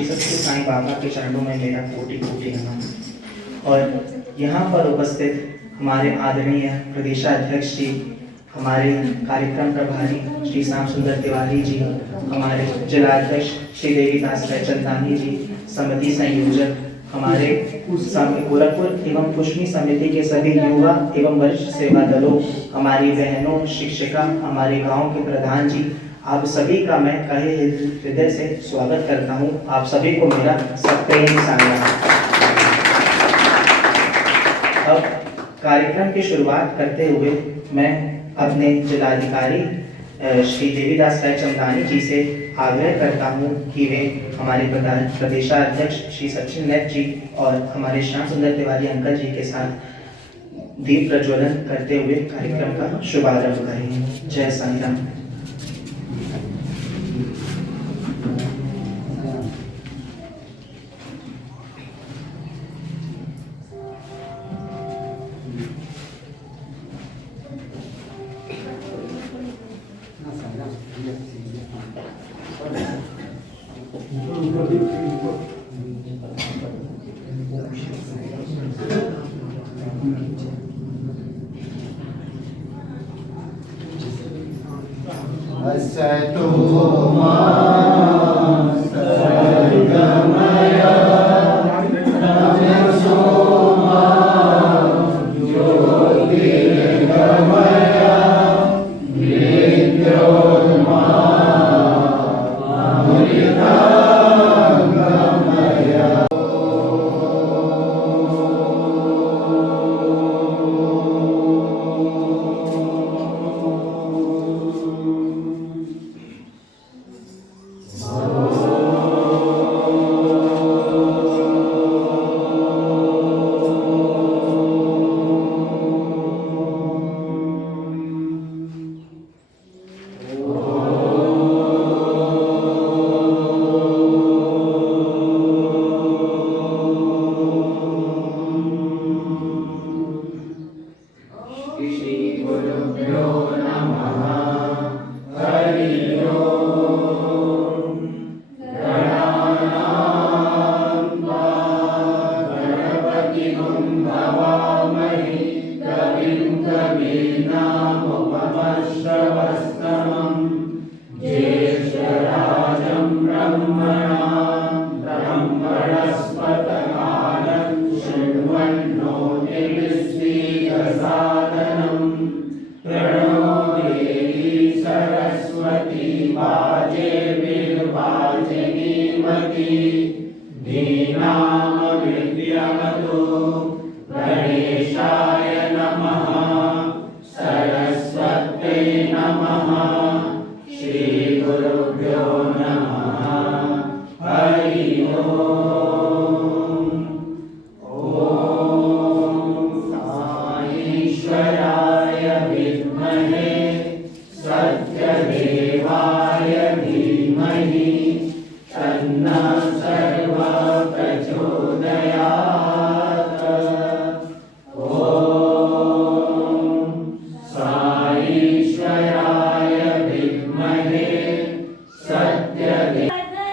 श्री सत्य साईं बाबा के चरणों में मेरा कोटि कोटि नमन। और यहाँ पर उपस्थित हमारे आदरणीय प्रदेशाध्यक्ष जी, हमारे कार्यक्रम प्रभारी श्री श्याम सुंदर तिवारी जी, हमारे जिलाध्यक्ष श्री देवीदास रायचंदानी जी, समिति संयोजक हमारे गोरखपुर एवं कुश्मी समिति के सभी युवा एवं वरिष्ठ सेवा दलों, हमारी बहनों, शिक्षिका, हमारे गांव के प्रधान जी, आप सभी का मैं कहे हृदय से स्वागत करता हूं। आप सभी को मेरा सप्रेम सलाम। अब कार्यक्रम की शुरुआत करते हुए मैं अपने जिलाधिकारी श्री देवीदास रायचंदानी जी से आग्रह करता हूं कि वे हमारे प्रदेशाध्यक्ष श्री सचिन नेत जी और हमारे श्याम सुंदर तिवारी अंकल जी के साथ दीप प्रज्वलन करते हुए कार्यक्रम का शुभारंभ करें। जय साईं राम। असतो मा सद्गमय तमसो मा ज्योतिर्गमय मृत्योर्मा अमृतंगमय। श्री गुरुभ्यो नमः। हरि ओम। गणानां त्वा गणपतिं भवामहे कविं कवीनामुपमश्रवस्तमं ज्येष्ठराजं ब्रह्मणां ब्रह्मणस्पत शृण्वन्नोतिभिस्सीदसादनं प्रणो देवी सरस्वती वाजेभिर्वाजिनीमती धीनामविद्यमतु। गणेशाय नमः। सरस्वत्यै नमः। श्री गुरुभ्यो नमः। हरि ओम। ईश्वराय विद्महे सत्यदेवाय धीमहि तन्नः सर्वः प्रचोदयात्। ॐ साईश्वराय विद्महे सत्यदेवाय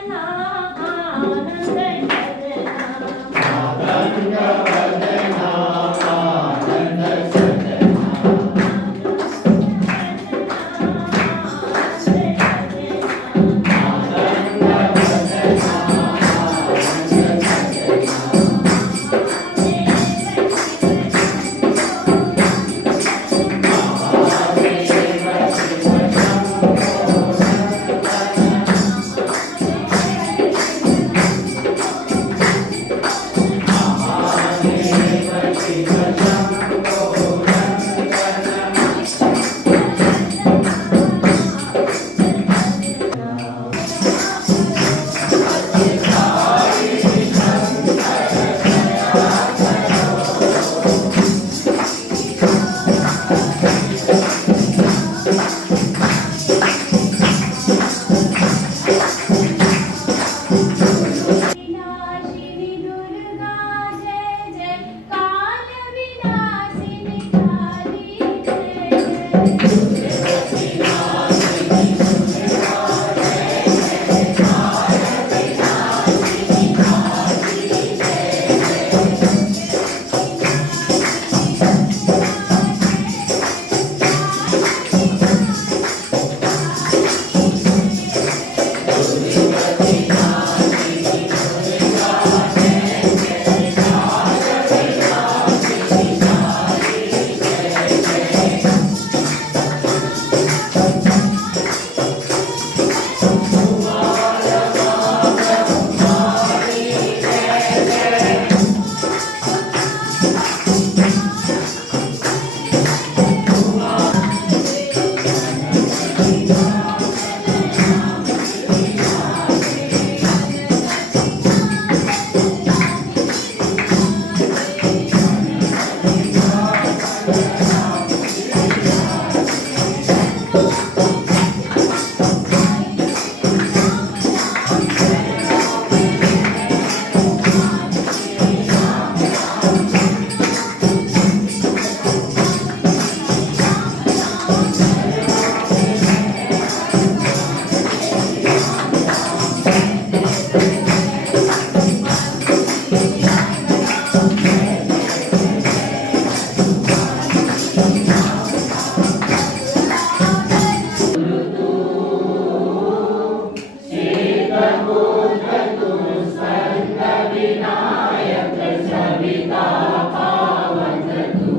प्रबोधतु स्कन्दविनायक सविता पावततु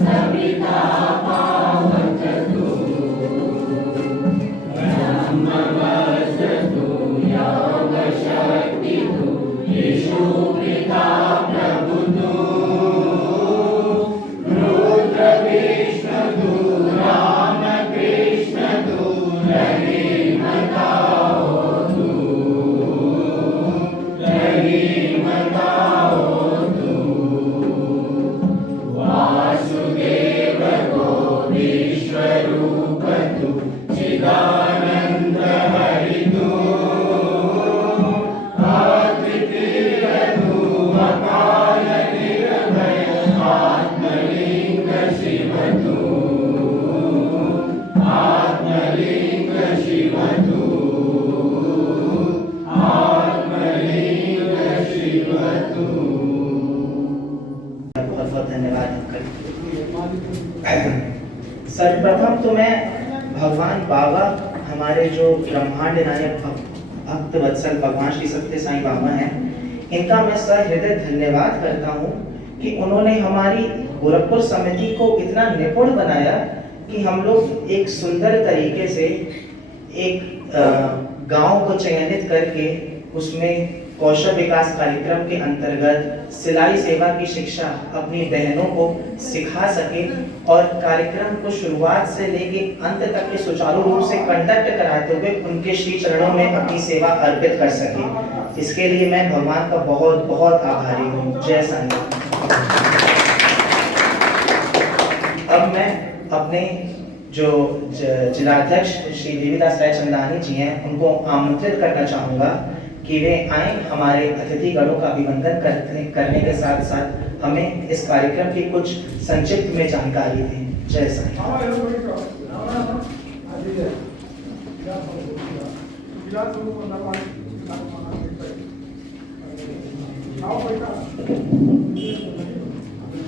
सविता पावततु ब्रह्मवसतु योगशक्तितु यीशु पिता प्रभुतु रुद्रविष्णुतु रामकृष्णतु रहीमतावतु रहीमतावतु वासुदेवको विश्वरूपतु चिदानन्दहरितु अद्वितीयतु अकालनिर्भय आत्मलिङ्ग शिवतु आत्मलिङ्ग शिवतु आत्मलिङ्ग शिवतु। बहुत बहुत धन्यवाद अंकल। सर्वप्रथम तो मैं भगवान बाबा, हमारे जो ब्रह्मांड नायक भक्त वत्सल भगवान श्री सत्य साईं बाबा हैं, इनका मैं सहृदय धन्यवाद करता हूँ कि उन्होंने हमारी गोरखपुर समिति को इतना निपुण बनाया कि हम लोग एक सुंदर तरीके से एक गांव को चयनित करके उसमें कौशल विकास कार्यक्रम के अंतर्गत सिलाई सेवा की शिक्षा अपनी बहनों को सिखा सके और कार्यक्रम को शुरुआत से लेके अंत तक के सुचारू रूप से कंडक्ट कराते हुए उनके श्री चरणों में अपनी सेवा अर्पित कर सके। इसके लिए मैं भगवान का बहुत बहुत आभारी हूँ। जय साईं। अब मैं अपने जो जिलाध्यक्ष श्री देवीदास राय चंदानी जी हैं, उनको आमंत्रित करना चाहूँगा कि वे आए, हमारे अतिथि गणों का अभिवंदन करने के साथ साथ हमें इस कार्यक्रम की कुछ संक्षिप्त में जानकारी दें। जय साईं।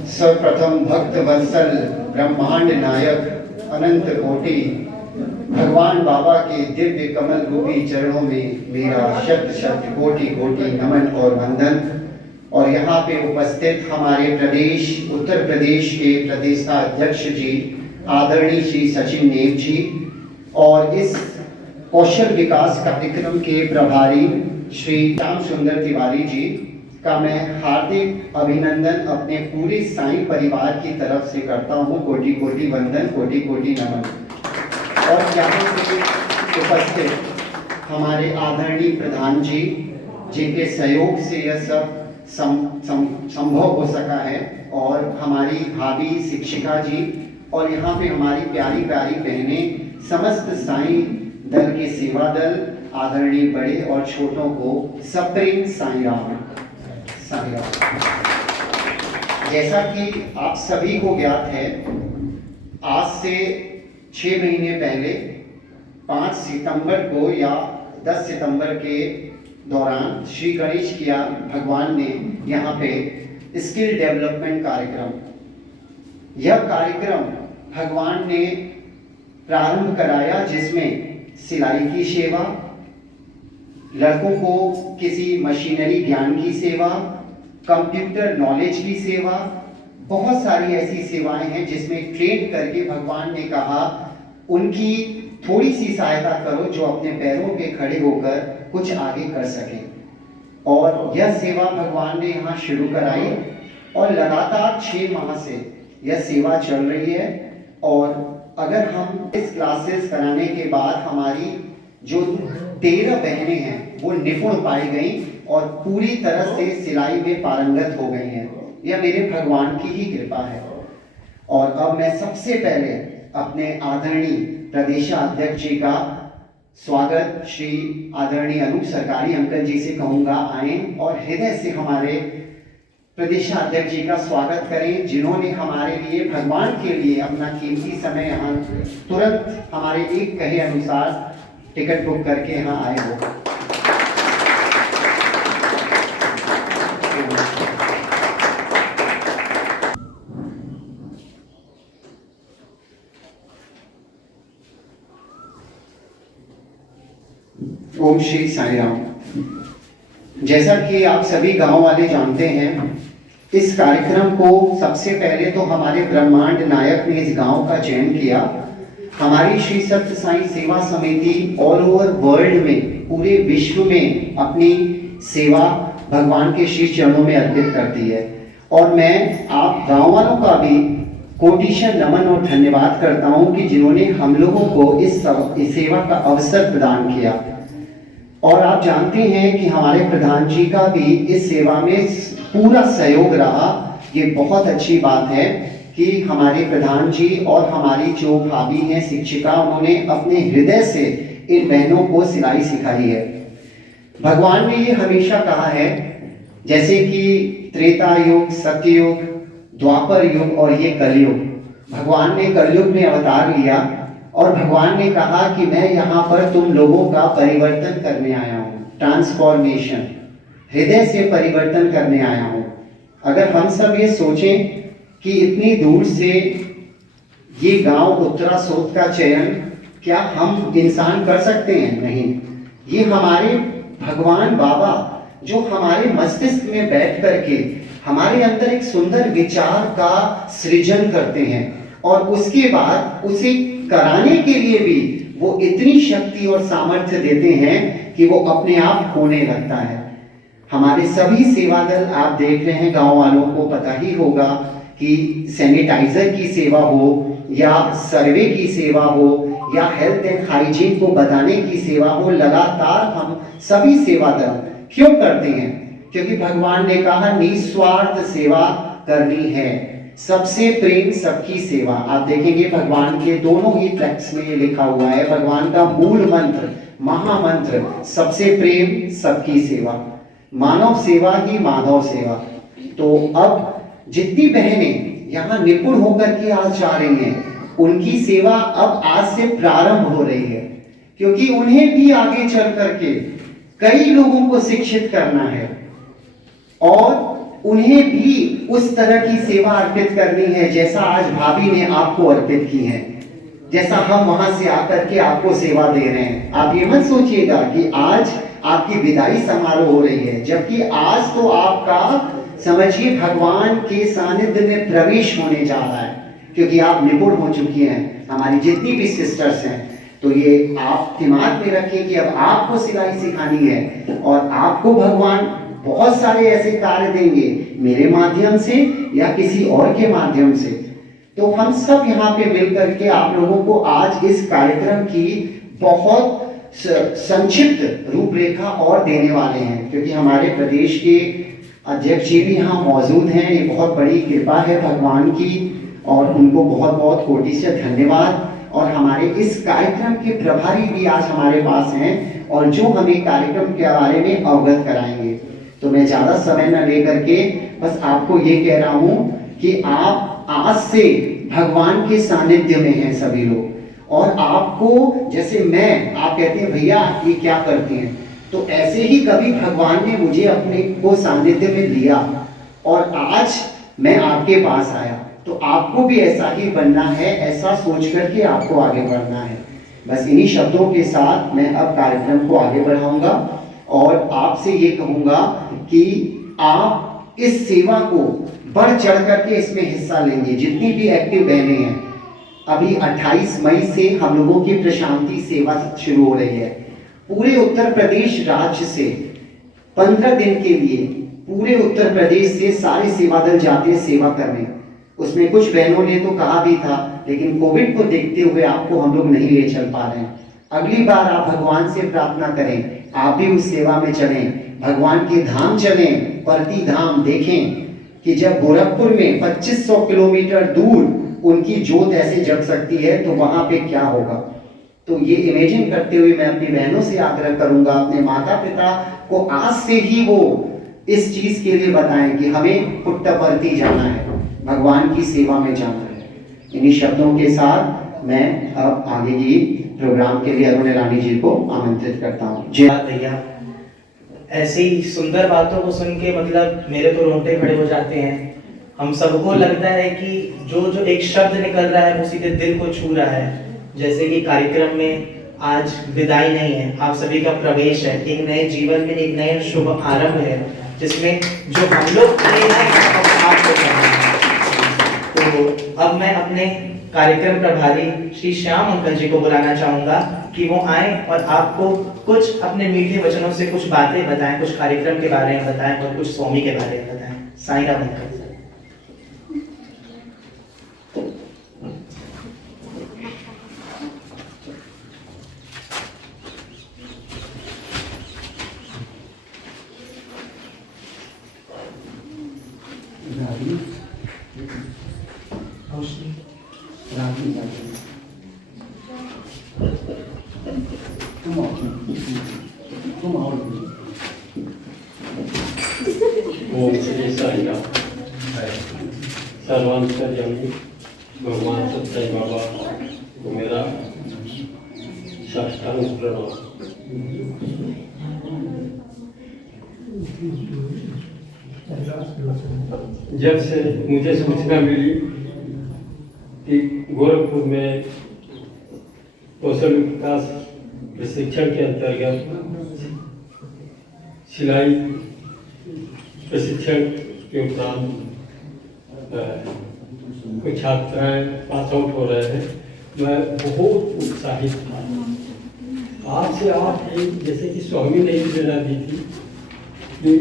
सर्वप्रथम भक्त वत्सल ब्रह्मांड नायक अनंत कोटि भगवान बाबा के दिव्य कमल रूपी चरणों में मेरा शत शत कोटि कोटि नमन और वंदन। और यहाँ पे उपस्थित हमारे प्रदेश उत्तर प्रदेश के प्रदेशाध्यक्ष जी आदरणीय श्री सचिन नेव जी और इस कौशल विकास कार्यक्रम के प्रभारी श्री श्याम सुंदर तिवारी जी का मैं हार्दिक अभिनंदन अपने पूरे साईं परिवार की तरफ से करता हूँ। कोटि कोटि वंदन, कोटि कोटि नमन। और यहाँ पे उपस्थित हमारे आदरणीय प्रधान जी जिनके सहयोग से यह सब संभव हो सका है, और हमारी भाभी शिक्षिका जी और यहाँ पे हमारी प्यारी प्यारी बहनें, समस्त साईं दल के सेवा दल, आदरणीय बड़े और छोटों को सप्रेम साईं राम। जैसा कि आप सभी को ज्ञात है, आज से 6 महीने पहले 5 सितंबर को या 10 सितंबर के दौरान श्री गणेश किया भगवान ने यहाँ पे स्किल डेवलपमेंट कार्यक्रम, यह कार्यक्रम भगवान ने प्रारंभ कराया जिसमें सिलाई की सेवा, लड़कों को किसी मशीनरी ज्ञान की सेवा, कंप्यूटर नॉलेज की सेवा, बहुत सारी ऐसी सेवाएं हैं जिसमें ट्रेन करके भगवान ने कहा उनकी थोड़ी सी सहायता करो जो अपने पैरों पे खड़े होकर कुछ आगे कर सकें। और यह सेवा भगवान ने यहाँ शुरू कराई और लगातार 6 माह से यह सेवा चल रही है। और अगर हम इस क्लासेस कराने के बाद हमारी जो 13 बहनें हैं वो निपुण पाई गई और पूरी तरह से सिलाई में पारंगत हो गई हैं। यह मेरे भगवान की ही कृपा है। और अब मैं सबसे पहले अपने आदरणीय प्रदेशाध्यक्ष जी का स्वागत श्री आदरणीय अनूप सरकारी अंकल जी से कहूँगा आए और हृदय से हमारे प्रदेशाध्यक्ष जी का स्वागत करें, जिन्होंने हमारे लिए भगवान के लिए अपना कीमती समय यहाँ तुरंत हमारे एक कहे अनुसार टिकट बुक करके यहाँ आए हो। ओम श्री साई राम। जैसा कि आप सभी गांव वाले जानते हैं, इस कार्यक्रम को सबसे पहले तो हमारे ब्रह्मांड नायक ने इस गांव का चयन किया। हमारी श्री सत्य साई सेवा समिति ऑल ओवर वर्ल्ड में, पूरे विश्व में अपनी सेवा भगवान के श्री चरणों में अर्पित करती है। और मैं आप गांव वालों का भी कोटिशन नमन और धन्यवाद करता हूं कि जिन्होंने हम लोगों को इस सेवा का अवसर प्रदान किया। और आप जानते हैं कि हमारे प्रधान जी का भी इस सेवा में पूरा सहयोग रहा। ये बहुत अच्छी बात है कि हमारे प्रधान जी और हमारी जो भाभी हैं शिक्षिका, उन्होंने अपने हृदय से इन बहनों को सिलाई सिखाई है। भगवान ने ये हमेशा कहा है, जैसे कि त्रेता युग, सत्ययुग, द्वापर युग और ये कलयुग, भगवान ने कलयुग में अवतार लिया और भगवान ने कहा कि मैं यहाँ पर तुम लोगों का परिवर्तन करने आया हूँ, ट्रांसफॉर्मेशन, हृदय से परिवर्तन करने आया हूँ। अगर हम सब ये सोचें कि इतनी दूर से ये गांव उत्तरासोत का चयन क्या हम इंसान कर सकते हैं? नहीं, ये हमारे भगवान बाबा जो हमारे मस्तिष्क में बैठ करके हमारे अंदर एक सुंदर विचार का सृजन करते हैं और उसके बाद उसे कराने के लिए भी वो इतनी शक्ति और सामर्थ्य देते हैं कि वो अपने आप होने लगता है। हमारे सभी सेवा दल आप देख रहे हैं, गांव वालों को पता ही होगा कि सैनिटाइजर की सेवा हो या सर्वे की सेवा हो या हेल्थ एंड हाइजीन को बताने की सेवा हो, लगातार हम सभी सेवा दल क्यों करते हैं? क्योंकि भगवान ने कहा निस्वार्थ सेवा करनी है, सबसे प्रेम सबकी सेवा। आप देखेंगे भगवान के दोनों ही टेक्स्ट में ये लिखा हुआ है, भगवान का मूल मंत्र, महामंत्र, सबसे प्रेम सबकी सेवा, मानव सेवा ही माधव सेवा। तो अब जितनी बहनें यहाँ निपुण होकर के आज जा रही हैं, उनकी सेवा अब आज से प्रारंभ हो रही है, क्योंकि उन्हें भी आगे चल करके कई लोगों को शिक्षित करना है और उन्हें भी उस तरह की सेवा अर्पित करनी है जैसा आज भाभी ने आपको अर्पित की है, जैसा हम वहां से आकर के आपको सेवा दे रहे हैं। आप ये मत सोचिएगा कि आज आपकी विदाई समारोह हो रही है, जबकि आज तो आपका समझिए भगवान के सानिध्य में प्रवेश होने जा रहा है, क्योंकि आप निपुण हो चुकी हैं। हमारी जितनी भी सिस्टर्स हैं, तो ये आप दिमाग में रखें कि अब आपको सिलाई सिखानी है और आपको भगवान बहुत सारे ऐसे कार्य देंगे, मेरे माध्यम से या किसी और के माध्यम से। तो हम सब यहाँ पे मिल करके आप लोगों को आज इस कार्यक्रम की बहुत संक्षिप्त रूपरेखा और देने वाले हैं, क्योंकि हमारे प्रदेश के अध्यक्ष जी भी यहाँ मौजूद हैं। ये बहुत बड़ी कृपा है भगवान की और उनको बहुत बहुत कोटि से धन्यवाद। और हमारे इस कार्यक्रम के प्रभारी भी आज हमारे पास हैं और जो हमें कार्यक्रम के बारे में अवगत कराएंगे। तो मैं ज़्यादा समय न लेकर के बस आपको ये कह रहा हूँ कि आप आज से भगवान के सानिध्य में हैं सभी लोग, और आपको जैसे आप कहते हैं भैया ये क्या करते हैं, तो ऐसे ही कभी भगवान ने मुझे अपने को सानिध्य में लिया और आज मैं आपके पास आया। तो आपको भी ऐसा ही बनना है, ऐसा सोच करके आपको आगे बढ़ना है। बस इन्हीं शब्दों के साथ मैं अब कार्यक्रम को आगे बढ़ाऊंगा और आपसे ये कहूंगा कि आप इस सेवा को बढ़ चढ़ करके इसमें हिस्सा लेंगे। जितनी भी एक्टिव बहनें हैं, अभी 28 मई से हम लोगों की प्रशांति सेवा शुरू हो रही है। पूरे उत्तर प्रदेश राज्य से 15 दिन के लिए पूरे उत्तर प्रदेश से सारे सेवा दल जाते हैं सेवा करने। उसमें कुछ बहनों ने तो कहा भी था, लेकिन कोविड को देखते हुए आपको हम लोग नहीं ले चल पा रहे हैं। अगली बार आप भगवान से प्रार्थना करें, आप भी उस सेवा में चलें, भगवान के धाम चलें, परती धाम देखें कि जब गोरखपुर में 2500 किलोमीटर दूर उनकी ज्योत ऐसे जग सकती है तो वहां पे क्या होगा। तो ये इमेजिन करते हुए मैं अपनी बहनों से आग्रह करूंगा, अपने माता पिता को आज से ही वो इस चीज के लिए बताएं कि हमें पुट्टपर्ती जाना है, भगवान की सेवा में जाना है। इन्हीं शब्दों के साथ मैं अब आगे की प्रोग्राम के लिए अरुण रानी जी को आमंत्रित करता हूँ। जय भैया, ऐसी सुंदर बातों को सुन के मतलब मेरे तो रोंगटे खड़े हो जाते हैं। हम सबको लगता है कि जो एक शब्द निकल रहा है वो सीधे दिल को छू रहा है। जैसे कि कार्यक्रम में आज विदाई नहीं है, आप सभी का प्रवेश है एक नए जीवन में, एक नए शुभ आरंभ है, जिसमें जो हम लोग आए हैं आपको करना है। तो अब मैं अपने कार्यक्रम प्रभारी श्री श्याम अंकल जी को बुलाना चाहूंगा कि वो आए और आपको कुछ अपने मीठे वचनों से कुछ बातें बताएं, कुछ कार्यक्रम के बारे में बताएं और कुछ स्वामी के बारे में बताएं। साईं राम अंकल। ओम श्री साईं राम। सर्वांतर्यामी भगवान सत्य बाबा को मेरा साष्टांग प्रणाम। जब से मुझे सूचना मिली कि गोरखपुर में कौशल विकास प्रशिक्षण के अंतर्गत सिलाई प्रशिक्षण के उपरांत कुछ छात्राएं पास आउट हो रहे हैं, मैं बहुत उत्साहित था। आज से आप एक जैसे कि स्वामी ने प्रेरणा दी थी कि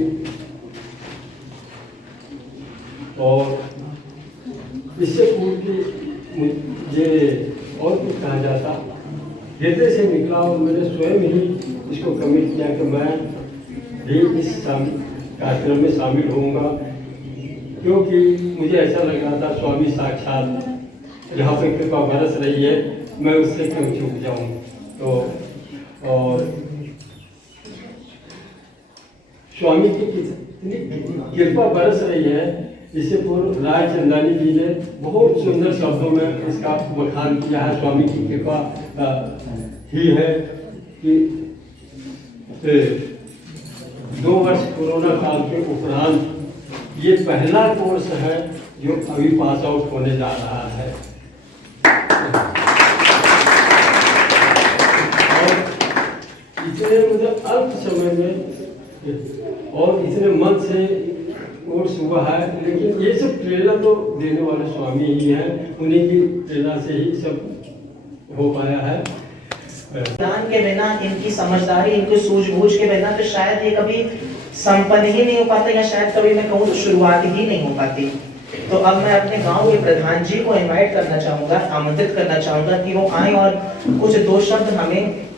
और इससे पूर्व की मुझे और कुछ कहा जाता, हृदय से निकला और मैंने स्वयं ही इसको कमिट किया कि मैं भी इस कार्यक्रम में शामिल होऊंगा, क्योंकि मुझे ऐसा लग रहा था स्वामी साक्षात जहाँ पे कृपा बरस रही है, मैं उससे क्यों चूक जाऊँ। तो और स्वामी की कितनी कृपा बरस रही है, इससे पूर्व राय चंदानी जी ने बहुत सुंदर शब्दों में इसका बखान किया है। स्वामी की कृपा ही है कि 2 वर्ष कोरोना काल के उपरांत ये पहला कोर्स है जो अभी पास आउट होने जा रहा है। और इतने मतलब अल्प समय में और इतने मन से कोर्स हुआ है, लेकिन ये सब प्रेरणा तो देने वाले स्वामी ही हैं, उन्हीं की प्रेरणा से ही सब हो पाया है। ज्ञान के बिना, इनकी समझदारी, इनकी सूझबूझ के बिना तो शायद ये कभी संपन्न ही नहीं हो पाता, या शायद कभी मैं कहूँ तो शुरुआत ही नहीं हो पाती। तो अब मैं अपने गांव के प्रधान जी को इनवाइट करना चाहूंगा, आमंत्रित करना चाहूंगा कि वो आए और कुछ 2 शब्द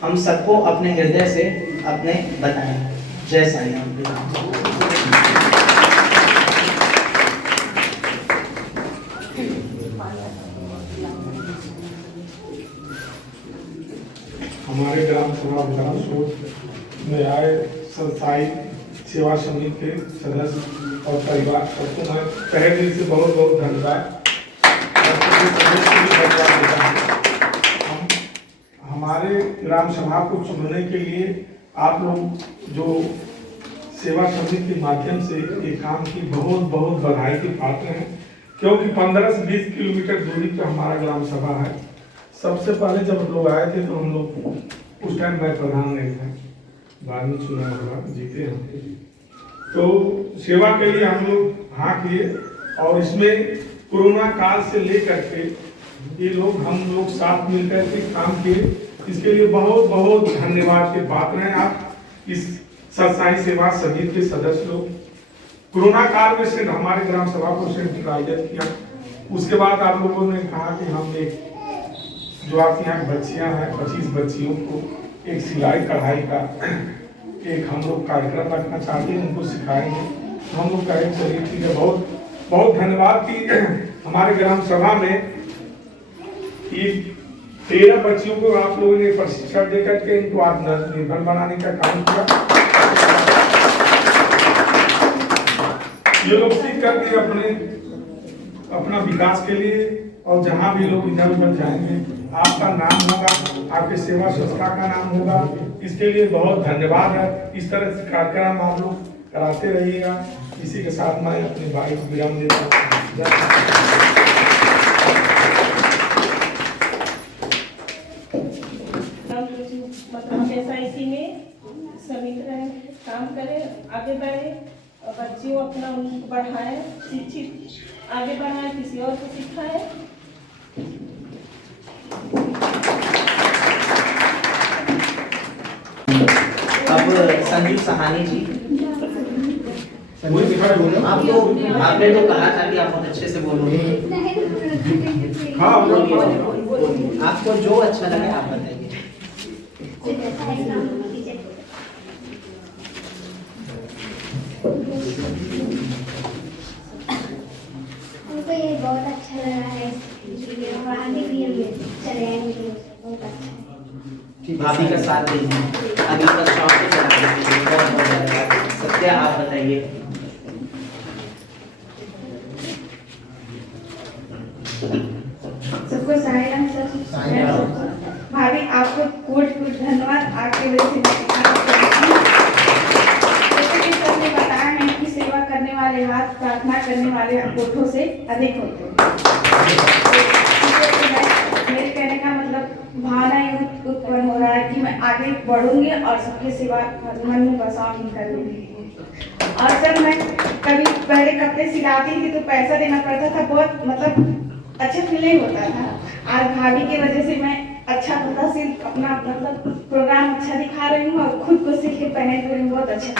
हम सबको अपने हृदय से अपने बताएं। जय साईं राम। हमारे ग्राम सभा विधानसभा में आए संस्थाई सेवा समिति के सदस्य और परिवार सबको मैं तहे दिल से बहुत बहुत धन्यवाद देता हूँ। हमारे ग्राम सभा को चुनने के लिए आप लोग जो सेवा समिति के माध्यम से ये काम की बहुत बहुत बधाई के पात्र हैं, क्योंकि 15 से 20 किलोमीटर दूरी पर हमारा ग्राम सभा है। सबसे पहले जब लोग आए थे तो हम लोग उस टाइम मैं प्रधान नहीं था, बाद में चुनाव हुआ, जीते हम। तो सेवा के लिए हम लोग हाँ किए और इसमें कोरोना काल से लेकर के ये लोग हम लोग साथ मिलकर के काम किए। इसके लिए बहुत बहुत धन्यवाद के पात्र हैं आप, इस सत्साई सेवा समिति के सदस्य लोग। कोरोना काल में सिर्फ हमारे ग्राम सभा को सेंट्रलाइज किया, उसके बाद आप लोगों ने कहा कि हम एक जो आपके यहाँ बच्चियाँ हैं 25 बच्चियों को एक सिलाई कढ़ाई का एक हम लोग कार्यक्रम रखना चाहते हैं, उनको सिखाएंगे। हम लोग कहें चलिए ठीक है, बहुत बहुत धन्यवाद कि हमारे ग्राम सभा में ये 13 बच्चियों को आप लोगों ने प्रशिक्षण देकर के इनको आत्मनिर्भर बनाने का काम किया। ये लोग सीख करके अपना विकास के लिए और जहाँ भी लोग इधर उधर जाएंगे आपका नाम होगा, आपके सेवा संस्था का नाम होगा। इसके लिए बहुत धन्यवाद है। इस तरह से कार्यक्रम आप लोग कराते रहिएगा। इसी के साथ मैं अपनी भाई को विराम देता हूँ। सभी तरह काम करें, आगे बढ़े और बच्चियों अपना उनको बढ़ाएं, शिक्षित आगे बढ़ाएं, किसी और को सिखाएं। अब संजू सहानी जी, आपने तो कहा था कि आप बहुत अच्छे से बोलोगे। आपको जो अच्छा लगे आप बताइए। हमको ये बहुत अच्छा लगा है, और आगे भी हम चले आएंगे, बहुत अच्छा है। भाभी का साथ देंगे, आगे का शौक से चलाने के लिए बहुत बहुत धन्यवाद। सत्या आप बताइए। सबको साई राम सर। भाभी आपको कोट कोट धन्यवाद, आपके वजह से जैसे कि सर ने बताया है कि सेवा करने वाले हाथ प्रार्थना करने वाले कोठों से अधिक होते हैं। मेरे कहने का मतलब भावना ये उत्पन्न हो रहा है कि मैं आगे बढ़ूंगी और सबकी सेवा मन में बसाऊंगी करूंगी। और सर मैं कभी पहले कपड़े सिलाती थी तो पैसा देना पड़ता था, बहुत मतलब अच्छा फीलिंग होता था। आज भाभी की वजह से मैं अच्छा कपड़ा सिल अपना मतलब प्रोग्राम अच्छा दिखा रही हूँ और खुद को सिल के पहन रही हूँ, बहुत अच्छा।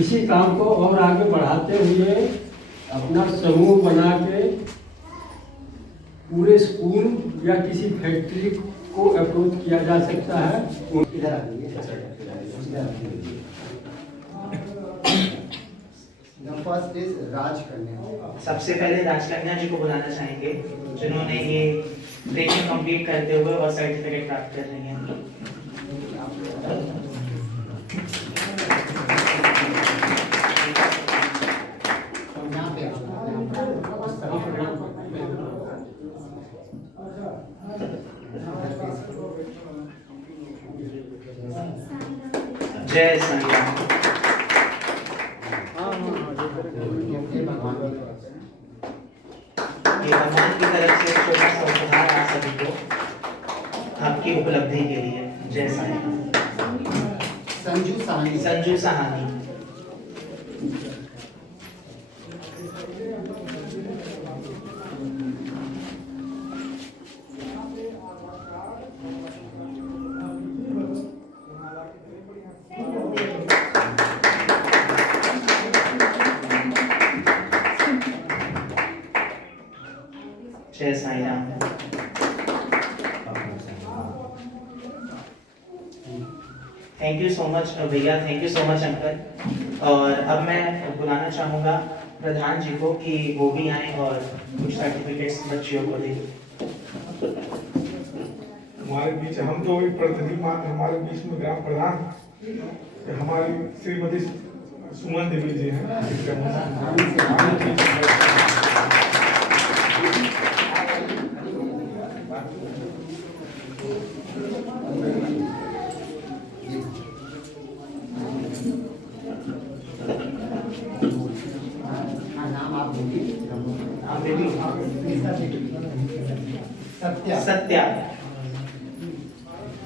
इसी काम को और आगे बढ़ाते हुए अपना समूह बना के पूरे स्कूल या किसी फैक्ट्री को अप्रोच किया जा सकता है। इधर आ जाइए। The first is राज कन्या। सबसे पहले राजकन्या जी को बुलाना चाहेंगे, जिन्होंने ये ट्रेनिंग कंप्लीट करते हुए और सर्टिफिकेट प्राप्त कर रही हैं। यहाँ पे जय साईं राम। ये भगवान की तरफ से छोटा सा उपहार आप सभी को आपकी उपलब्धि के लिए। जय साईं राम। संजू साहनी। संजू सहानी। जय Sai Ram. Thank you so much भैया, thank you so much uncle. और अब मैं बुलाना चाहूँगा प्रधान जी को कि वो भी आए और कुछ सर्टिफिकेट्स बच्चियों को दें। हमारे बीच हम तो एक प्रतिनिधि मात्र, हमारे बीच में ग्राम प्रधान हमारी श्रीमती सुमन देवी जी हैं। नाम आप बोलिए। आप बेबी सत्या। सत्या।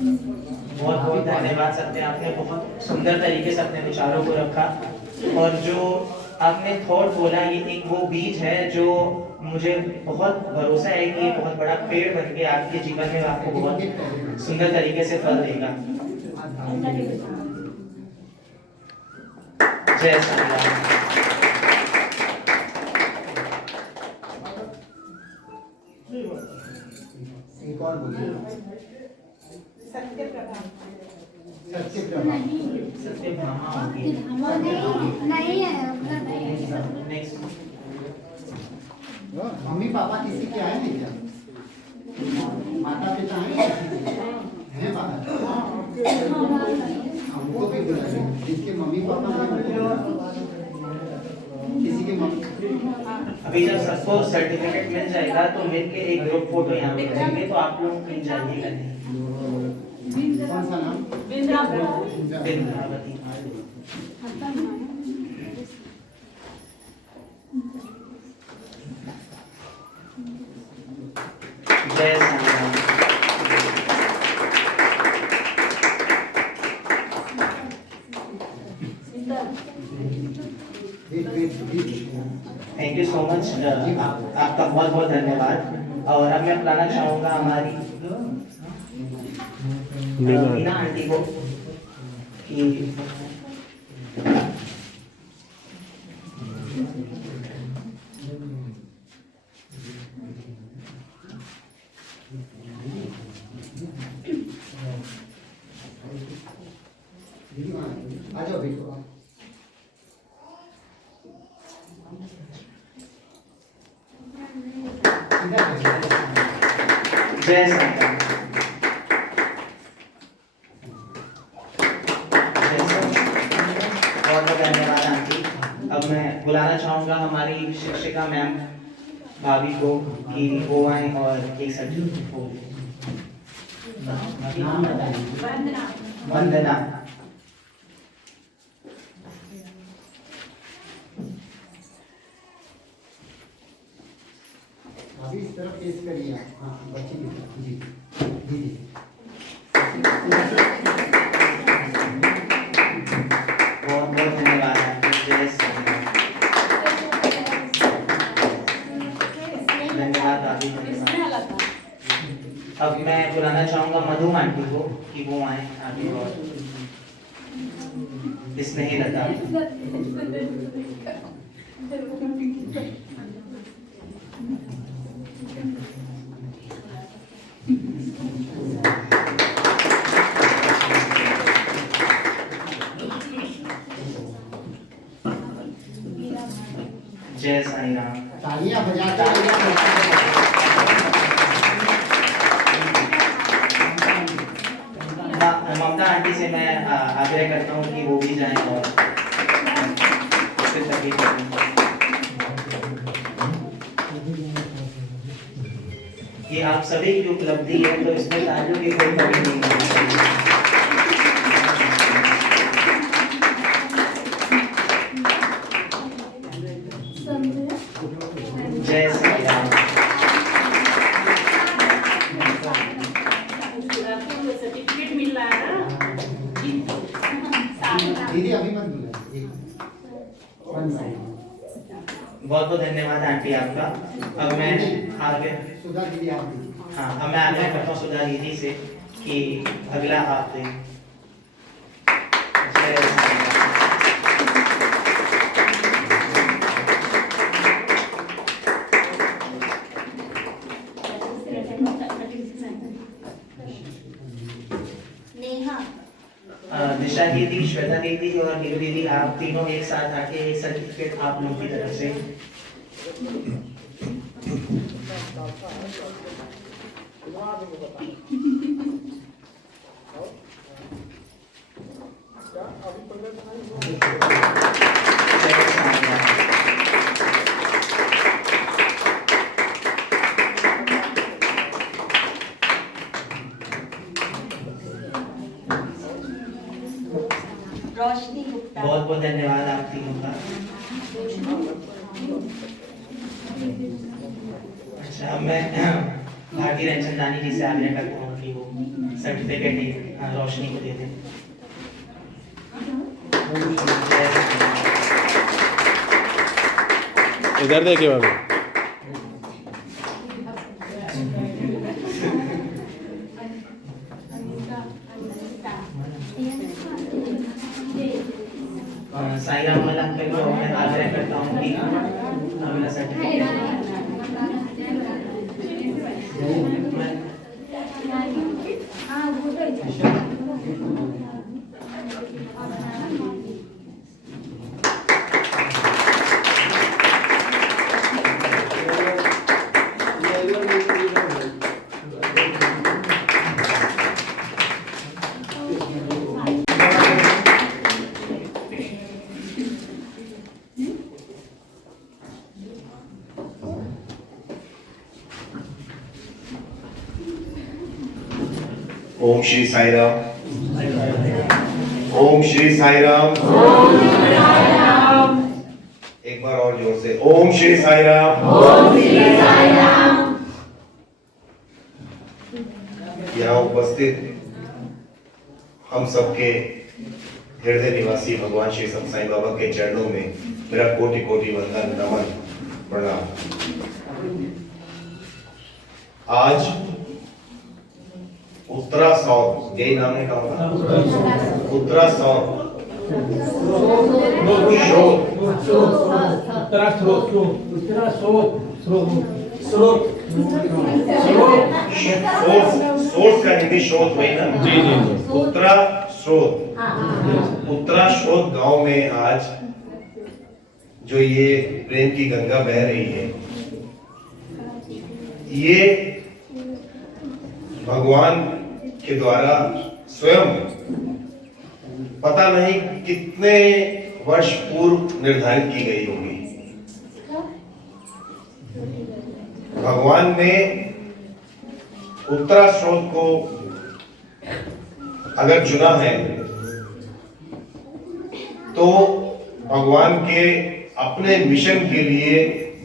बहुत बहुत धन्यवाद सत्या, आपने बहुत सुंदर तरीके से अपने विचारों को रखा और जो आपने थॉट बोला ये एक वो बीज है जो मुझे बहुत भरोसा है कि ये बहुत बड़ा पेड़ बन के आपके जीवन में आपको बहुत सुंदर तरीके से फल देगा। जय साईं राम। एक और बोलिए। सत्य प्रभा। सत्य प्रभा। सत्य भामा होगी। नहीं है नेक्स्ट। मम्मी पापा किसी के आए नहीं क्या? माता पिता हैं हैं बाहर? हमको भी बुलाइए। जिसके मम्मी पापा हैं किसी के मम्मी। अभी जब सबको सर्टिफिकेट मिल जाएगा तो मिलके एक ग्रुप फोटो यहाँ पे करेंगे, तो आप लोग मिल जाइएगा नहीं। कौन सा नाम? बिंद्रावती। मच, आपका बहुत बहुत धन्यवाद। और अब मैं बुलाना चाहूँगा हमारी मीना आंटी को कि आ जाओ बेटो आप। जय साईं। बहुत बहुत धन्यवाद आंटी। अब मैं बुलाना चाहूँगा हमारी शिक्षिका मैम भाभी को कि वो आए और एक सर्टिफिकेट को वंदना। अभी इस तरफ पेश करिए आप। हाँ बच्ची की तरफ। जी जी बहुत बहुत धन्यवाद आंटी। जय साईं। धन्यवाद भाभी, धन्यवाद। अब मैं बुलाना चाहूँगा मधु आंटी को कि वो आए आगे और स्नेहलता। जय साईं राम। तालियां बजाते ममता आंटी से मैं आग्रह करता हूँ कि वो भी जाएं और सभी करें। ये आप सभी की उपलब्धि है, तो इसमें तालियों की कोई कमी नहीं होनी चाहिए। जय श्री राम। सर्टिफिकेट मिल रहा है ना। दीदी अभी मत बुलाइए। बहुत बहुत धन्यवाद आंटी आपका। अब मैं आगे सुधा दीदी आप दीजिए। हाँ, अब मैं आग्रह करता हूँ सुधा दीदी से कि अगला आप दें। जय श्री राम। दिशा दीदी, श्वेता दीदी और नीरू दीदी, आप तीनों एक साथ आके एक सर्टिफिकेट आप लोगों की तरफ से। रोशनी गुप्ता। बहुत बहुत धन्यवाद आप तीनों का। अच्छा, अब मैं भारती रंजनदानी जी से आग्रह करता हूँ कि वो सर्टिफिकेट रोशनी को दे दें। इधर देखिए बाबू। साई राम अंकल को मैं आग्रह करता हूँ कि अगला सर्टिफिकेट। ओम श्री साई राम। ओम श्री साई राम। एक बार और जोर से ओम श्री साई राम। यहाँ उपस्थित हम सबके हृदय निवासी भगवान श्री सत्य साईं बाबा के चरणों में मेरा कोटि कोटि वंदन नमन। प्रणाम। आज उत्तरासौर, यही नाम है, कहा उत्तरासौर सोर्स का हिंदी शोध वही ना? जी जी। उत्तरा स्रोत गांव में आज जो ये प्रेम की गंगा बह रही है, ये भगवान के द्वारा स्वयं पता नहीं कितने वर्ष पूर्व निर्धारित की गई होगी। भगवान ने उत्तरा स्रोत को अगर चुना है तो भगवान के अपने मिशन के लिए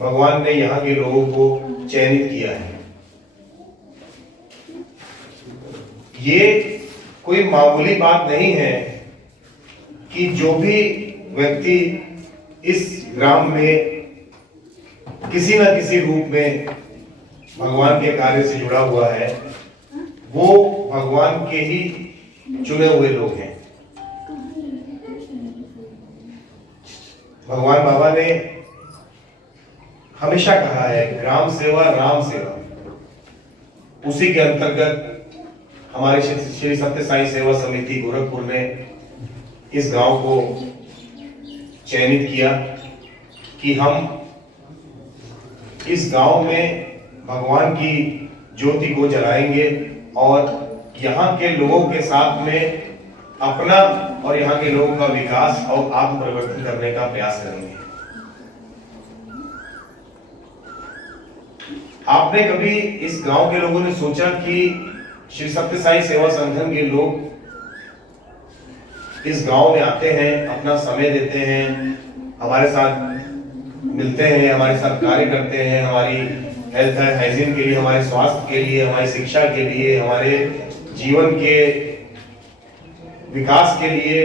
भगवान ने यहाँ के लोगों को चयनित किया है। ये कोई मामूली बात नहीं है कि जो भी व्यक्ति इस ग्राम में किसी न किसी रूप में भगवान के कार्य से जुड़ा हुआ है, वो भगवान के ही चुने हुए लोग हैं। भगवान बाबा ने हमेशा कहा है ग्राम सेवा राम सेवा। उसी के अंतर्गत हमारी श्री सत्य साई सेवा समिति गोरखपुर ने इस गांव को चयनित किया कि हम इस गांव में भगवान की ज्योति को जलाएंगे और यहाँ के लोगों के साथ में अपना और यहाँ के लोगों का विकास और आत्म परिवर्तन करने का प्रयास करेंगे। आपने कभी इस गांव के लोगों ने सोचा कि श्री सत्य साई सेवा संगठन के लोग इस गांव में आते हैं, अपना समय देते हैं, हमारे साथ मिलते हैं, हमारे साथ कार्य करते हैं, हमारी हेल्थ हाइजीन के लिए, हमारे स्वास्थ्य के लिए, हमारी शिक्षा के लिए, हमारे जीवन के विकास के लिए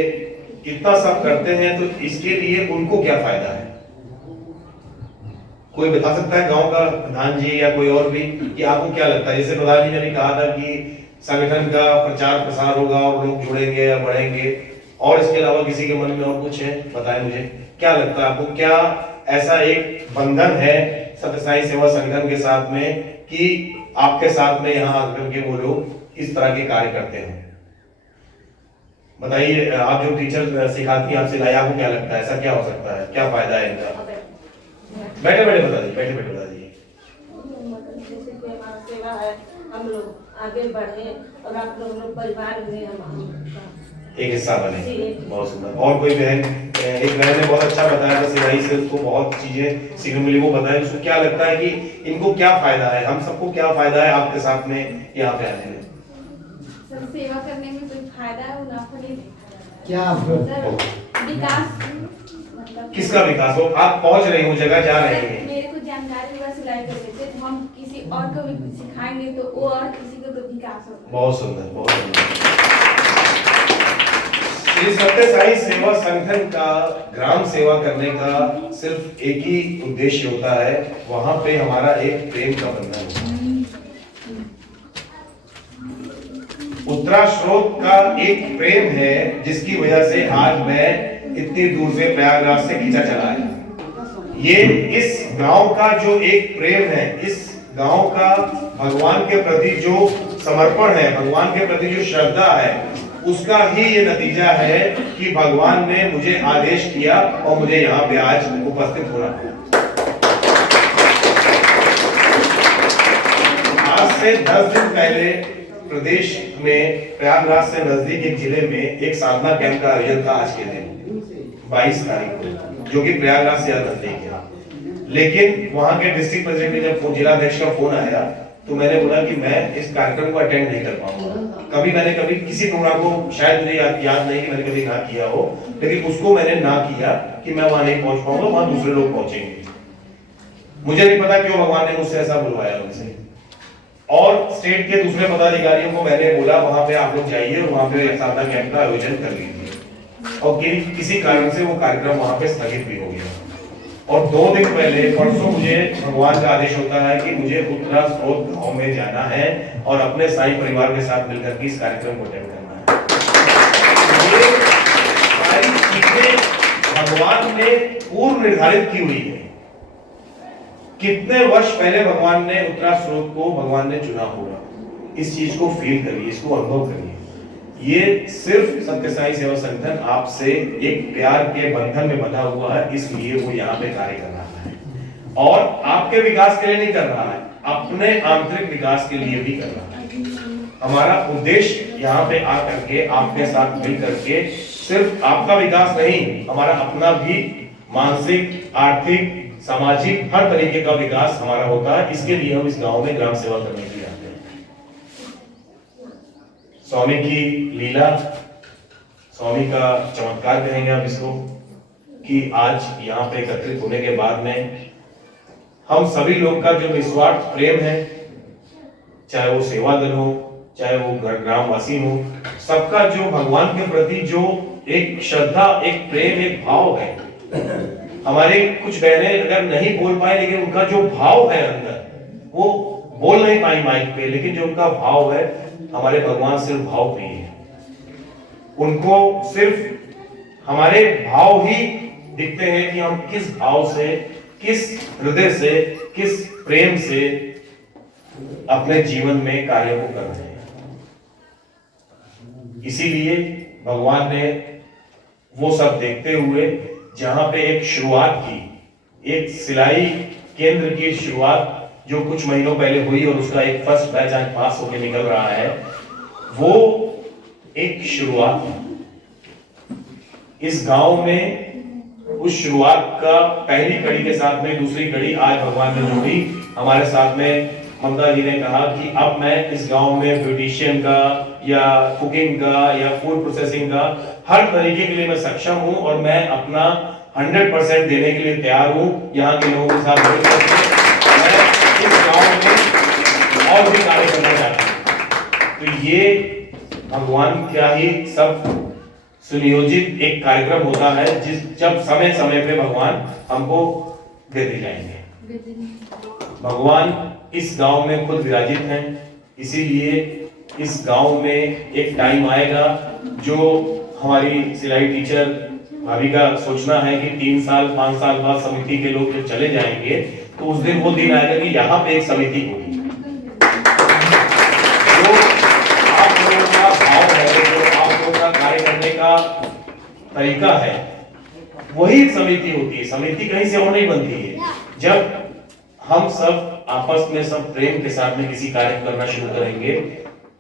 इतना सब करते हैं, तो इसके लिए उनको क्या फायदा है? कोई बता सकता है गांव का प्रधान जी या कोई और भी कि आपको क्या लगता है? जैसे प्रधान जी ने भी कहा था कि संगठन का प्रचार प्रसार होगा और लोग जुड़ेंगे या बढ़ेंगे, और इसके अलावा किसी के मन में और कुछ है? बताएं मुझे, क्या लगता है आपको? क्या ऐसा एक बंधन है सत्य साई सेवा संगठन के साथ में कि आपके साथ में यहाँ आकर के वो लोग इस तरह के कार्य करते हैं? बताइए, आप जो टीचर सिखाती हैं, आप सिखाइए, आपको क्या लगता है ऐसा क्या हो सकता है? क्या फायदा है इनका? बैठे बैठे बता दीजिए, बैठे बैठे बता दीजिए। जैसे कि हमारा सेवा है, हम लोग आगे बढ़े और आप लोग परिवार में हम एक हिस्सा बने। बहुत सुंदर। और कोई बहन, एक बहन ने बहुत अच्छा बताया था, सिलाई से उसको बहुत चीजें सीखने मिली, वो बताया उसको क्या लगता है कि इनको क्या फायदा है, हम सबको क्या फायदा है आपके साथ में यहाँ पे आने में? सर, सेवा करने में कोई फायदा है, मुनाफा नहीं क्या विकास, मतलब किसका विकास हो? आप पहुंच रहे हो, जगह जा रहे हैं। मेरे को जानकारी हुआ सिलाई करने से, तो हम किसी और को भी सिखाएंगे तो वो और किसी को तो विकास होगा। बहुत सुंदर, बहुत सुंदर। श्री सत्य साई सेवा संगठन का ग्राम सेवा करने का सिर्फ एक ही उद्देश्य होता है, वहां पे हमारा एक प्रेम का बंधन होता है। उत्तरा स्रोत का एक प्रेम है जिसकी वजह से आज मैं इतनी दूर से प्रयागराज से खींचा चला आया। ये इस गांव का जो एक प्रेम है, इस गांव का भगवान के प्रति जो समर्पण है, भगवान के प्रति जो श्रद्धा है, उसका ही ये नतीजा है कि भगवान ने मुझे आदेश किया और मुझे यहाँ पे आज उपस्थित होना पड़ा। आज से 10 दिन पहले प्रदेश में प्रयागराज से नजदीक एक जिले में एक साधना कैंप का आयोजन था, आज के दिन 22 तारीख को, जो कि प्रयागराज से नजदीक है। लेकिन वहां के डिस्ट्रिक्ट प्रेसिडेंट के जब जिलाध्यक्ष का फोन आया तो मैंने बोला कि मैं इस कार्यक्रम को अटेंड नहीं कर पाऊंगा। कभी किसी प्रोग्राम को शायद मुझे याद नहीं कि मैंने कभी ना किया हो, लेकिन उसको मैंने ना किया कि मैं वहां नहीं पहुंच पाऊंगा, वहां दूसरे लोग पहुंचेंगे। मुझे नहीं पता क्यों भगवान ने मुझसे ऐसा बुलवाया उनसे। और स्टेट के दूसरे पदाधिकारियों को मैंने बोला वहां पे आप लोग जाइए, वहां पे साधना कैंप का आयोजन कर लीजिए, और किसी कारण से वो कार्यक्रम वहां पे स्थगित भी हो गया। और 2 दिन पहले परसों मुझे भगवान का आदेश होता है कि मुझे उत्तरा स्रोत गांव में जाना है और अपने साईं परिवार के साथ मिलकर के इस कार्यक्रम को अटेंड करना है। ये सारी चीजें भगवान ने पूर्व निर्धारित की हुई है। कितने वर्ष पहले भगवान ने उत्तरा स्रोत को भगवान ने चुना होगा। इस चीज को फील करिए, इसको अनुभव करिए। ये सिर्फ सत्य साई सेवा संगठन आपसे एक प्यार के बंधन में बंधा हुआ है, इसलिए वो यहाँ पे कार्य कर रहा है और आपके विकास के लिए नहीं कर रहा है, अपने आंतरिक विकास के लिए भी कर रहा है। हमारा उद्देश्य यहाँ पे आकर के आपके साथ मिल करके सिर्फ आपका विकास नहीं, हमारा अपना भी मानसिक, आर्थिक, सामाजिक हर तरीके का विकास हमारा होता है। इसके लिए हम इस गांव में ग्राम सेवा करने के लिए आते हैं। स्वामी की लीला, स्वामी का चमत्कार कहेंगे आप इसको, कि आज यहाँ पे एकत्रित होने के बाद में हम सभी लोग का जो निस्वार्थ प्रेम है, चाहे वो सेवा दल हो, चाहे वो ग्रामवासी हो, सबका जो भगवान के प्रति जो एक श्रद्धा, एक प्रेम, एक भाव है। हमारे कुछ बहनें अगर नहीं बोल पाए, लेकिन उनका जो भाव है अंदर, वो बोल नहीं पाई माइक पे, लेकिन जो उनका भाव है, हमारे भगवान सिर्फ भाव प्रिय है। उनको सिर्फ हमारे भाव ही दिखते हैं कि हम किस भाव से, किस हृदय से, किस प्रेम से अपने जीवन में कार्य को कर रहे हैं। इसीलिए भगवान ने वो सब देखते हुए जहां पे एक शुरुआत की, एक सिलाई केंद्र की शुरुआत जो कुछ महीनों पहले हुई और उसका एक फर्स्ट बैच आज पास होकर निकल रहा है, वो एक शुरुआत है। इस गांव में उस शुरुआत का पहली कड़ी के साथ में दूसरी कड़ी आज भगवान ने जोड़ी। हमारे साथ में ममता जी ने कहा कि अब मैं इस गांव में ब्यूटिशियन का या कुकिंग का या फूड प्रोसेसिंग का हर तरीके के लिए मैं सक्षम हूं और मैं अपना 100% देने के लिए तैयार हूं। यहाँ के लोगों के साथ मिलकर मैं इस गांव में और भी कार्य करना चाहता हूं। तो ये भगवान क्या ही सब सुनियोजित एक कार्यक्रम होता है, जब समय समय पे भगवान हमको देते जाएंगे। भगवान इस गांव में खुद विराजित हैं, इसीलिए इस गांव में एक टाइम आएगा जो हमारी सिलाई टीचर भाभी का सोचना है कि 3 साल 5 साल बाद समिति के लोग जब चले जाएंगे तो उस दिन वो दिन आएगा कि यहाँ पे एक समिति होगी। जो आप लोगों का भाव है, जो आप लोगों का कार्य करने का तरीका है, वही एक समिति होती है। समिति कहीं से और नहीं बनती है। जब हम सब आपस में सब प्रेम के साथ में किसी कार्य को करना शुरू करेंगे,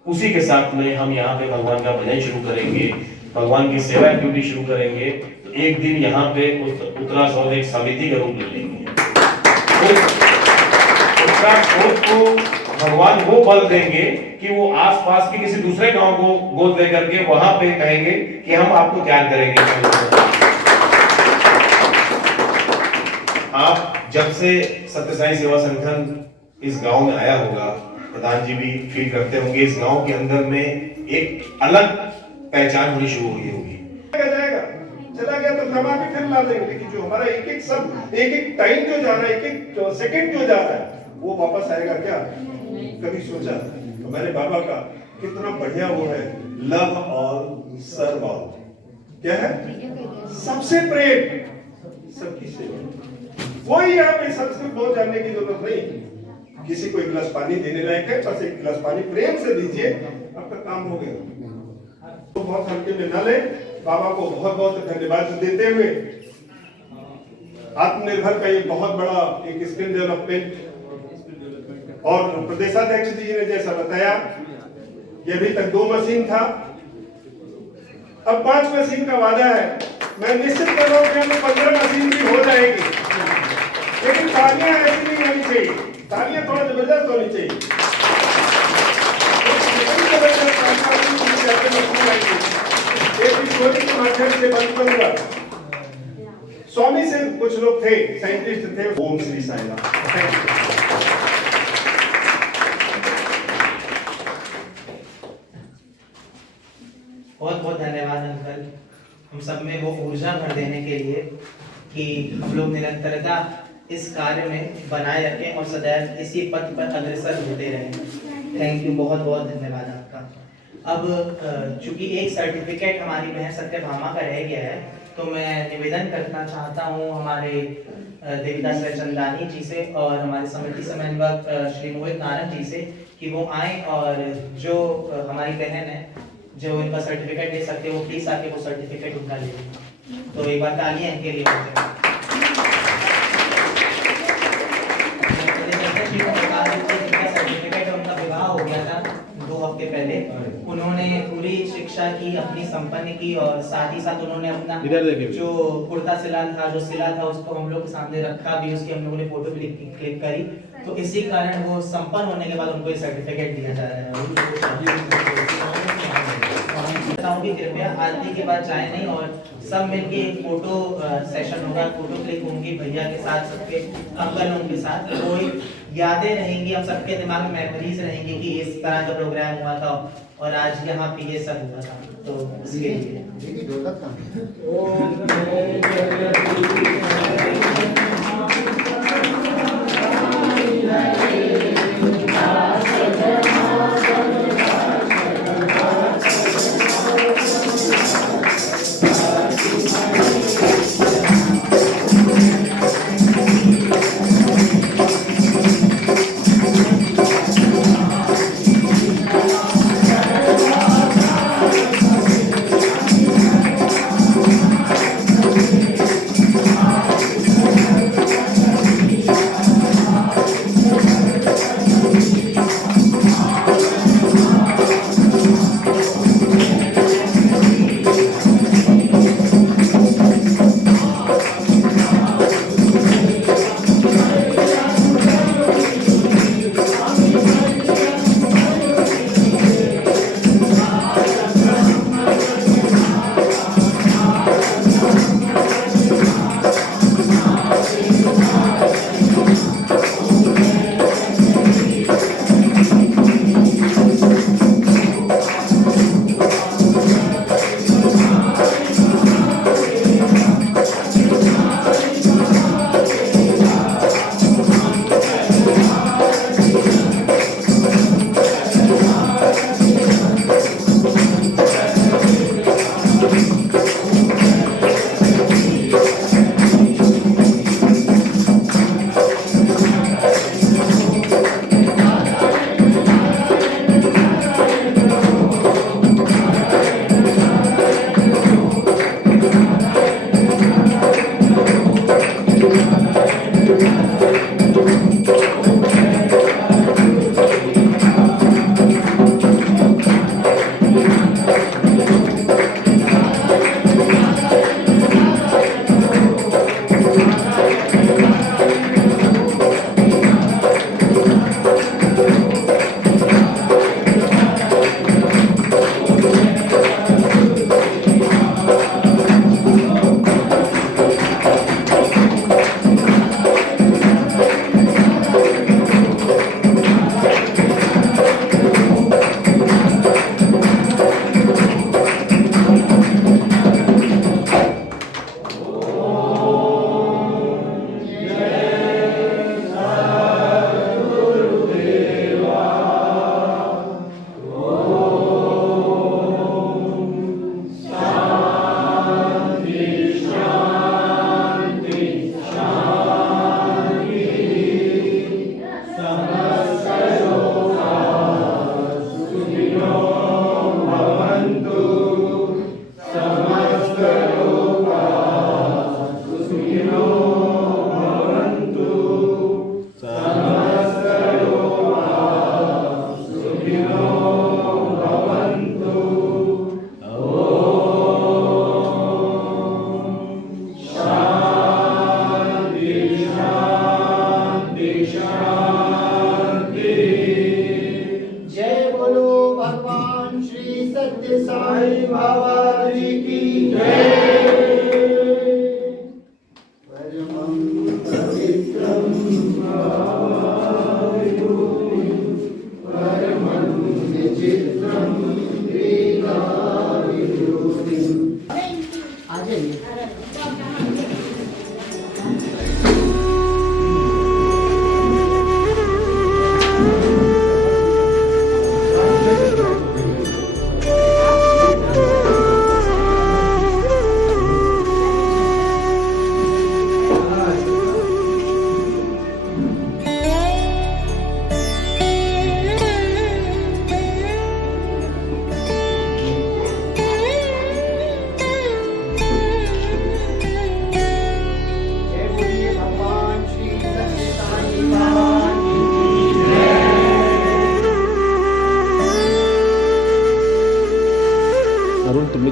उसी के साथ में हम यहाँ पे भगवान का भजन शुरू करेंगे, भगवान की सेवा ड्यूटी शुरू करेंगे, तो एक दिन यहाँ पे उत्तरा स्रोत एक समिति का रूप ले लेंगे। उत्तरा स्रोत को भगवान वो बल देंगे कि वो आसपास के किसी दूसरे गांव को गोद लेकर के वहां पे कहेंगे कि हम आपको तैयार करेंगे। आप जब से सत्य साई सेवा संगठन इस गांव में आया होगा, प्रधान जी भी फील करते होंगे, इस गांव के अंदर में एक अलग पहचान होनी शुरू हुई होगी। चला गया तो हम आके फिर ला देंगे, लेकिन जो हमारा एक एक सब, एक एक टाइम जो जा रहा है, एक एक सेकंड जो जा रहा है, वो वापस आएगा क्या? कभी सोचा? तो मैंने बाबा का कितना बढ़िया वो है, लव ऑल सर्व ऑल। क्या है? सबसे प्रेम, सबकी सेवा। कोई यहाँ पे संस्कृत बहुत जानने की जरूरत नहीं। किसी को एक गिलास पानी देने लायक है, बस एक गिलास पानी प्रेम से दीजिए, आपका काम हो गया। तो बहुत हल्के में न ले। बाबा को बहुत बहुत धन्यवाद देते हुए आत्मनिर्भर का ये बहुत बड़ा एक स्किल डेवलपमेंट, और प्रदेशाध्यक्ष जी ने जैसा बताया, ये अभी तक 2 मशीन था, अब 5 मशीन का वादा है। मैं निश्चित कर रहा हूँ कि 15 मशीन भी हो जाएगी, लेकिन तालियां ऐसी नहीं होनी चाहिए, तालियां थोड़ा जबरदस्त होनी चाहिए। के माध्यम से बंद करूंगा। स्वामी से कुछ लोग थे, साइंटिस्ट थे। ओम श्री साईं राम। बहुत बहुत धन्यवाद अंकल, हम सब में वो ऊर्जा भर देने के लिए कि हम लोग निरंतरता इस कार्य में बनाए रखें और सदैव इसी पथ पर अग्रसर होते रहें। थैंक यू, बहुत बहुत धन्यवाद आपका। अब चूंकि एक सर्टिफिकेट हमारी बहन सत्यभामा का रह गया है, तो मैं निवेदन करना चाहता हूँ हमारे देवीदास रचंदानी जी से और हमारे समिति समन्वयक श्री मोहित नारंग जी से कि वो आए और जो हमारी बहन है जो इनका सर्टिफिकेट दे सकते हैं वो प्लीज आके वो सर्टिफिकेट उनका ले लें। तो एक बार तालियां इनके लिए हो जाए। जिनका सर्टिफिकेट उनका विवाह हो गया था 2 हफ्ते पहले, उन्होंने पूरी शिक्षा की अपनी संपन्न की और साथ ही साथ उन्होंने अपना जो कुर्ता सिला था, जो सिला था उसको हम लोग के सामने रखा भी, उसकी हम लोगों ने फोटो भी क्लिक करी। तो इसी कारण वो संपन्न होने के बाद उनको ये सर्टिफिकेट दिया जा रहा है। बताऊंगी कृपया आरती के बाद जाए नहीं और सब मिलके एक फोटो सेशन होगा, फोटो क्लिक होंगी भैया के साथ, सबके अंकलों के साथ। वो यादें रहेंगी, हम सबके दिमाग में मेमोरीज रहेंगी कि इस तरह का प्रोग्राम हुआ था और आज यहाँ पे ये सब हुआ था। तो इसके लिए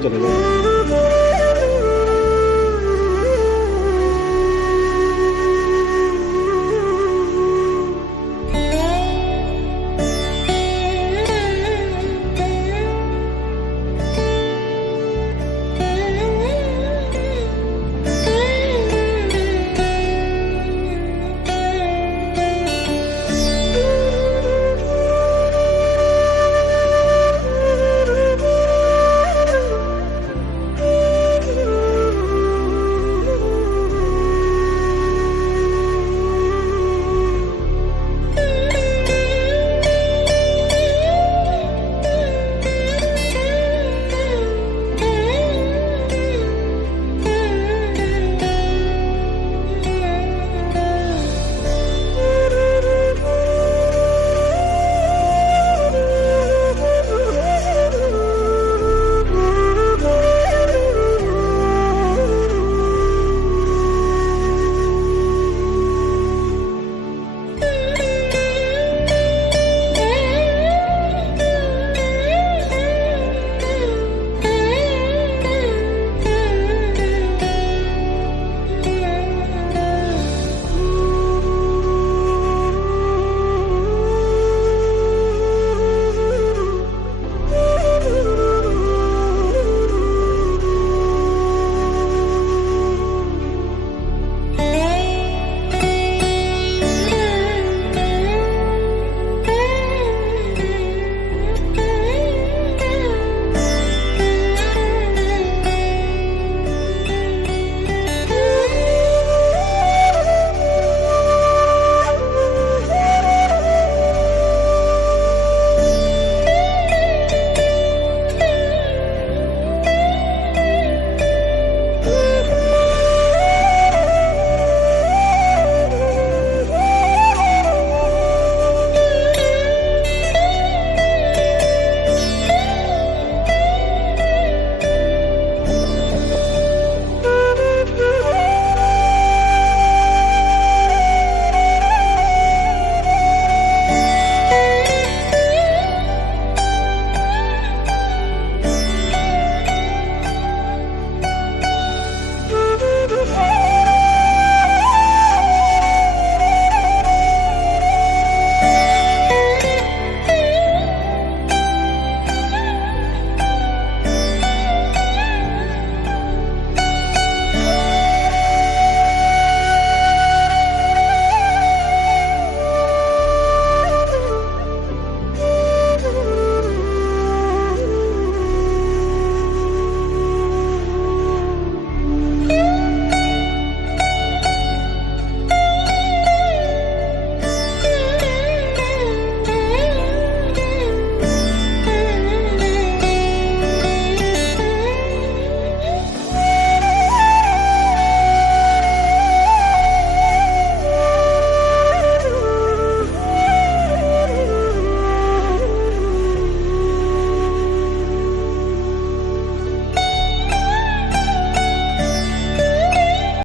चले जाएंगे।